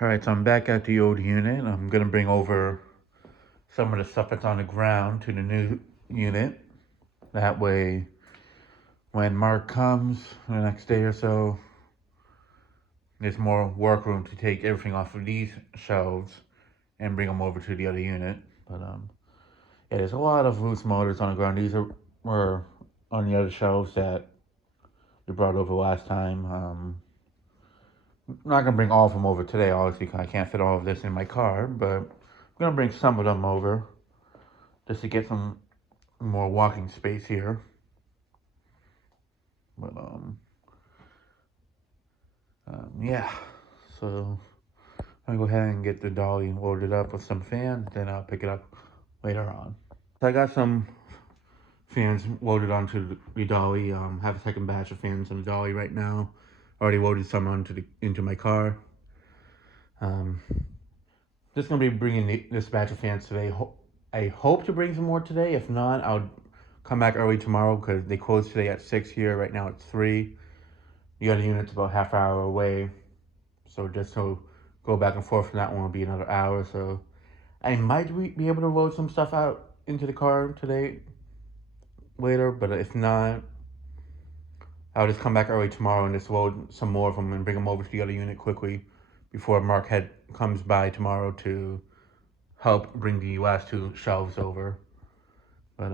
Alright, so I'm back at the old unit. I'm gonna bring over some of the stuff that's on the ground to the new unit. That way, when Mark comes the next day or so, there's more workroom to take everything off of these shelves and bring them over to the other unit. But yeah, there's a lot of loose motors on the ground. Were on the other shelves that we brought over last time. I'm not gonna bring all of them over today, obviously, because I can't fit all of this in my car. But I'm gonna bring some of them over just to get some more walking space here. But yeah. So I'll go ahead and get the dolly loaded up with some fans, then I'll pick it up later on. So I got some fans loaded onto the dolly. Have a second batch of fans on the dolly right now. Already loaded some into my car. Just gonna be bringing this batch of fans today. I hope to bring some more today. If not, I'll come back early tomorrow because they close today at 6 here. Right now it's 3. The other unit's about half hour away. So just to go back and forth from that one will be another hour. So I might be able to load some stuff out into the car today later. But if not, I'll just come back early tomorrow and just load some more of them and bring them over to the other unit quickly before Mark comes by tomorrow to help bring the last 2 shelves over. But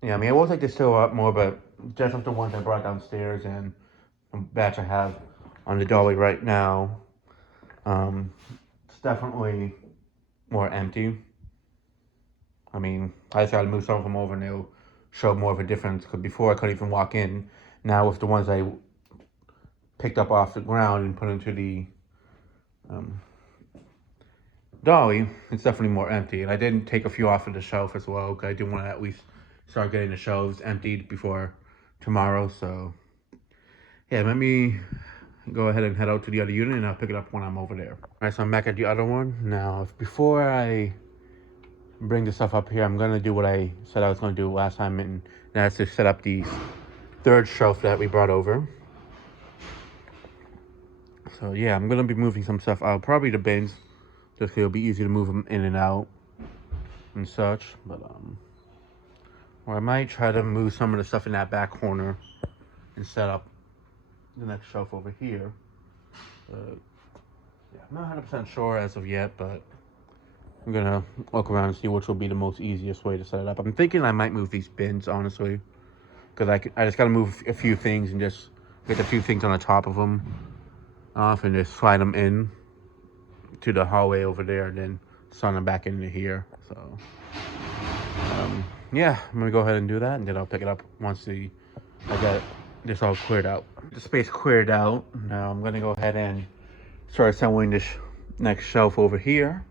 yeah, I mean, I will take this still up more, but just with the ones I brought downstairs and the batch I have on the dolly right now, it's definitely more empty. I mean, I just gotta move some of them over and they'll show more of a difference. Because before I couldn't even walk in. Now with the ones I picked up off the ground and put into the dolly, it's definitely more empty. And I didn't take a few off of the shelf as well, because I do want to at least start getting the shelves emptied before tomorrow. So yeah, let me go ahead and head out to the other unit and I'll pick it up when I'm over there. All right, so I'm back at the other one. Now, before I bring the stuff up here, I'm gonna do what I said I was gonna do last time, and that's to set up the third shelf that we brought over. So yeah, I'm gonna be moving some stuff out, probably the bins, just 'cause it'll be easy to move them in and out and such. But or I might try to move some of the stuff in that back corner and set up the next shelf over here. Yeah, I'm not 100% sure as of yet, but I'm gonna look around and see which will be the most easiest way to set it up. I'm thinking I might move these bins, honestly, because I just gotta move a few things and just get a few things on the top of them off and just slide them in to the hallway over there and then slide them back into here. So yeah, I'm gonna go ahead and do that, and then I'll pick it up once I get this all cleared out. The space cleared out. Now I'm gonna go ahead and start assembling this next shelf over here.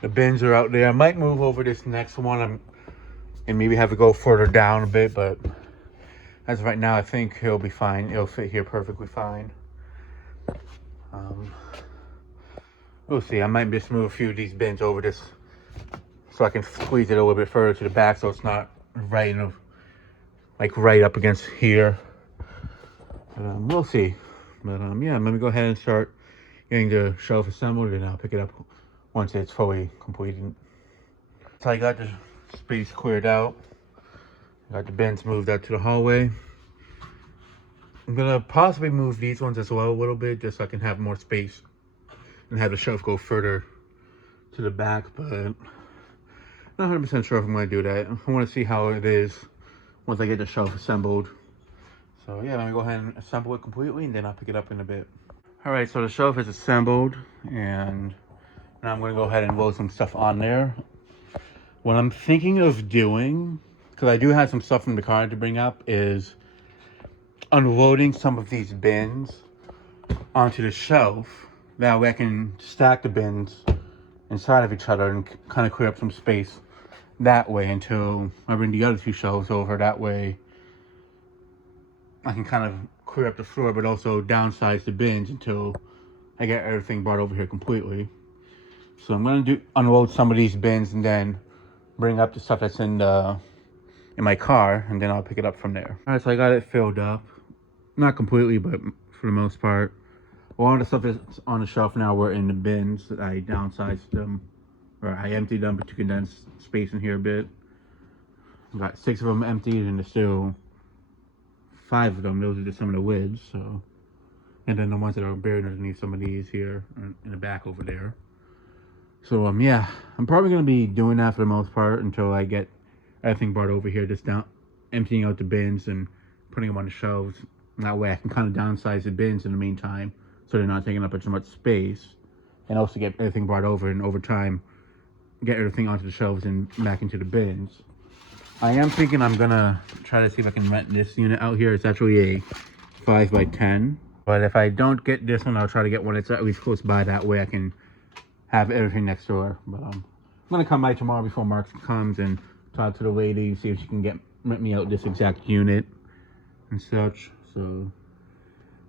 The bins are out there. I might move over this next one and maybe have to go further down a bit, but as of right now, I think it'll be fine. It'll fit here perfectly fine. We'll see. I might just move a few of these bins over this so I can squeeze it a little bit further to the back so it's not right up against here. We'll see. But yeah, let me go ahead and start getting the shelf assembled, and I'll pick it up once it's fully completed. So I got the space cleared out. Got the bins moved out to the hallway. I'm gonna possibly move these ones as well a little bit, just so I can have more space and have the shelf go further to the back, but not 100% sure if I'm gonna do that. I wanna see how it is once I get the shelf assembled. So yeah, let me go ahead and assemble it completely, and then I'll pick it up in a bit. All right, so the shelf is assembled, and now I'm gonna go ahead and load some stuff on there. What I'm thinking of doing, because I do have some stuff from the car to bring up, is unloading some of these bins onto the shelf. That way I can stack the bins inside of each other and kind of clear up some space that way until I bring the other 2 shelves over. That way I can kind of clear up the floor, but also downsize the bins until I get everything brought over here completely. So I'm gonna unload some of these bins and then bring up the stuff that's in my car, and then I'll pick it up from there. All right, so I got it filled up. Not completely, but for the most part. All the stuff that's on the shelf now were in the bins. I downsized them, or I emptied them to condense space in here a bit. Got 6 of them emptied, and there's still 5 of them. Those are just some of the lids. So, and then the ones that are buried underneath some of these here in the back over there. So yeah, I'm probably gonna be doing that for the most part until I get everything brought over here, just down emptying out the bins and putting them on the shelves. And that way I can kind of downsize the bins in the meantime, so they're not taking up as much space, and also get everything brought over, and over time get everything onto the shelves and back into the bins. I am thinking I'm gonna try to see if I can rent this unit out here. It's actually a 5x10, but if I don't get this one, I'll try to get one that's at least close by. That way I can have everything next door. But I'm gonna come by tomorrow before Mark comes and talk to the lady, see if she can rent me out this exact unit and such. So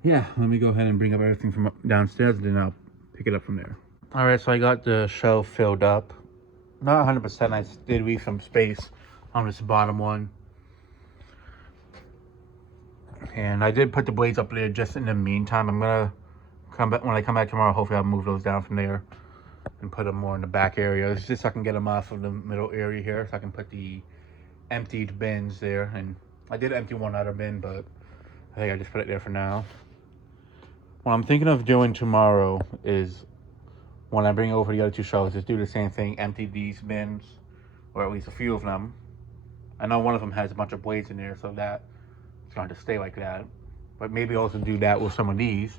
yeah, let me go ahead and bring up everything from downstairs, and then I'll pick it up from there. All right, so I got the shelf filled up. Not 100%. I did leave some space on this bottom one, and I did put the blades up there just in the meantime. I'm gonna come back when I come back tomorrow. Hopefully I'll move those down from there and put them more in the back area. It's just so I can get them off of the middle area here, so I can put the emptied bins there. And I did empty one other bin, but I think I just put it there for now. What I'm thinking of doing tomorrow is, when I bring over the other 2 shelves, is do the same thing, empty these bins, or at least a few of them. I know one of them has a bunch of blades in there, so that it's going to stay like that. But maybe also do that with some of these,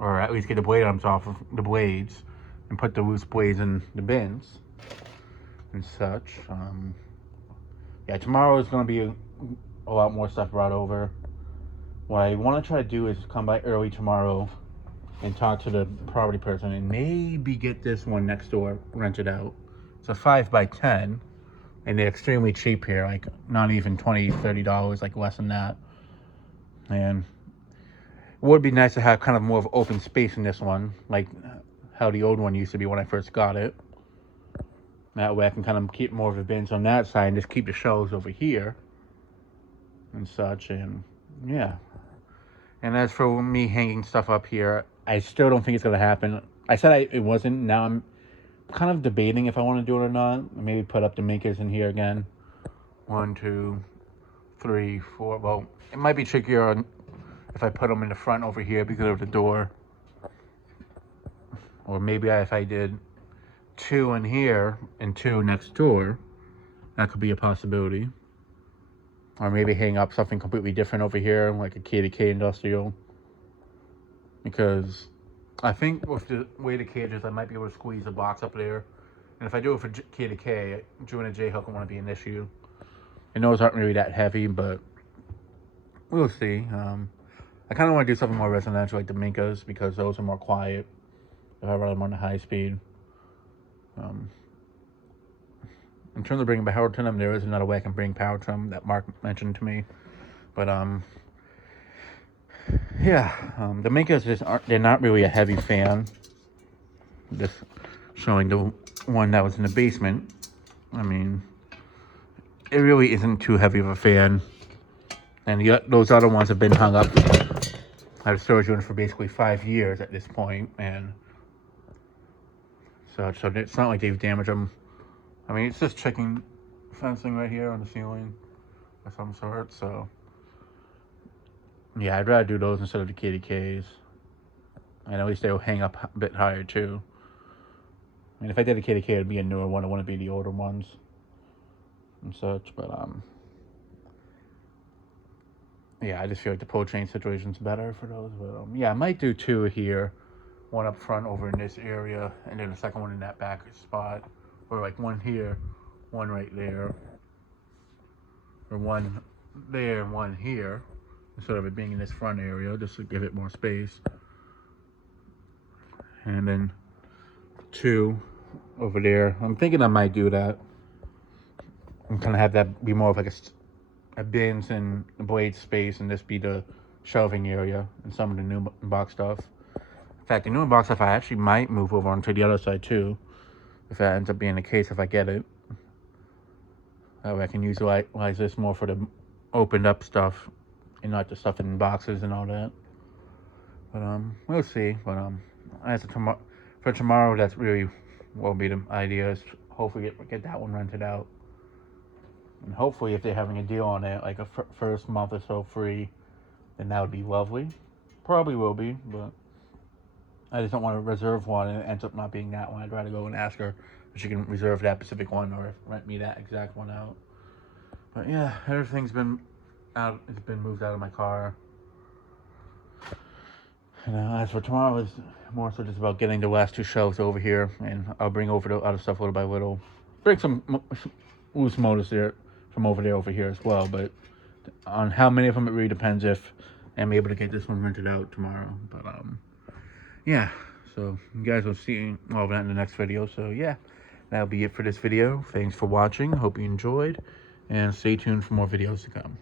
or at least get the blade arms off of the blades and put the loose blades in the bins and such. Yeah, tomorrow is going to be a lot more stuff brought over. What I want to try to do is come by early tomorrow and talk to the property person and maybe get this one next door rented out. It's a 5x10, and they're extremely cheap here, like not even $20-$30, like less than that. And it would be nice to have kind of more of open space in this one, like how the old one used to be when I first got it. That way I can kind of keep more of the bins on that side and just keep the shelves over here and such. And yeah. And as for me hanging stuff up here, I still don't think it's going to happen. I said it wasn't. Now I'm kind of debating if I want to do it or not. Maybe put up the makers in here again. 1, 2, 3, 4. Well, it might be trickier if I put them in the front over here because of the door. Or maybe if I did 2 in here and 2 next door. That could be a possibility. Or maybe hang up something completely different over here, like a K2K industrial. Because I think with the way the cage is, I might be able to squeeze a box up there. And if I do it for K2K, doing a J-hook won't be an issue. And those aren't really that heavy, but we'll see. I kind of want to do something more residential like the Minkas, because those are more quiet if I run them on the high speed. In terms of bringing power to them, there is another way I can bring power to them that Mark mentioned to me. But yeah, the Minkas just they're not really a heavy fan. Just showing the one that was in the basement. I mean, it really isn't too heavy of a fan. And those other ones have been hung up at a storage unit for basically 5 years at this point, and so it's not like they've damaged them. I mean, it's just chicken fencing right here on the ceiling of some sort, so yeah, I'd rather do those instead of the K2Ks. And at least they'll hang up a bit higher too. I mean, if I did a K2K, it'd be a newer one. I wouldn't be the older ones and such, but yeah, I just feel like the pull chain situation's better for those. But yeah, I might do 2 here, 1 up front over in this area, and then the second one in that back spot. Or like 1 here, 1 right there, or 1 there and 1 here, instead of it being in this front area, just to give it more space. And then 2 over there. I'm thinking I might do that. I'm gonna have that be more of like a bins and a blade space, and this be the shelving area and some of the new box stuff. In fact, the new box stuff I actually might move over onto the other side too, if that ends up being the case, if I get it. That way I can utilize this more for the opened up stuff and not the stuff in boxes and all that. But we'll see. But as of for tomorrow, that's really what will be the idea. Is hopefully get that one rented out, and hopefully if they're having a deal on it, like a first month or so free, then that would be lovely. Probably will be, but I just don't want to reserve one and it ends up not being that one. I'd rather go and ask her if she can reserve that specific one or rent me that exact one out. But yeah, everything's been out. It's been moved out of my car. And as for tomorrow, it's more so just about getting the last 2 shelves over here, and I'll bring over the other stuff little by little. Bring some loose motors there from over there over here as well. But on how many of them, it really depends if I'm able to get this one rented out tomorrow. But yeah. So you guys will see all of that in the next video. So yeah, that'll be it for this video. Thanks for watching. Hope you enjoyed, and stay tuned for more videos to come.